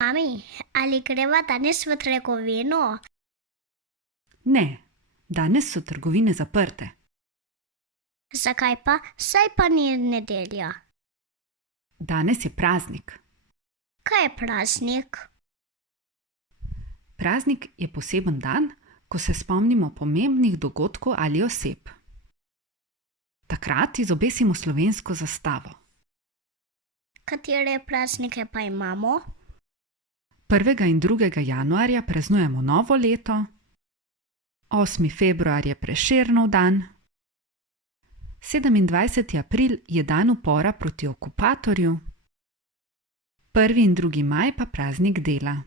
Mami, ali greva danes v trgovino? Ne, danes so trgovine zaprte. Zakaj pa? Saj pa ni nedelja. Danes je praznik. Kaj je praznik? Praznik je poseben dan, ko se spomnimo pomembnih dogodkov ali oseb. Takrat izobesimo slovensko zastavo. Katere praznike pa imamo? 1. in 2. januarja praznujemo novo leto, 8. februar je Prešernov dan, 27. april je dan upora proti okupatorju, 1. in 2. maj pa praznik dela.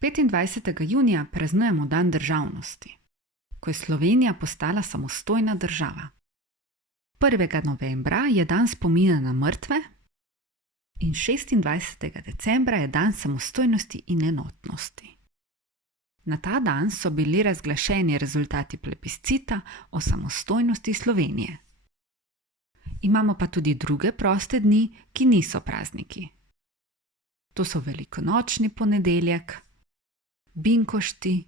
25. junija praznujemo dan državnosti, ko je Slovenija postala samostojna država. 1. novembra je dan spomina na mrtve in 26. decembra je dan samostojnosti in enotnosti. Na ta dan so bili razglašeni rezultati plebiscita o samostojnosti Slovenije. Imamo pa tudi druge proste dni, ki niso prazniki. To so velikonočni ponedeljek, binkošti,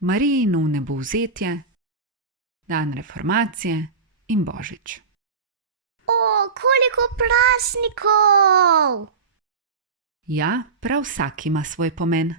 Marijino vnebovzetje, dan reformacije in božič. O, koliko praznikov! Ja, prav vsak ima svoj pomen.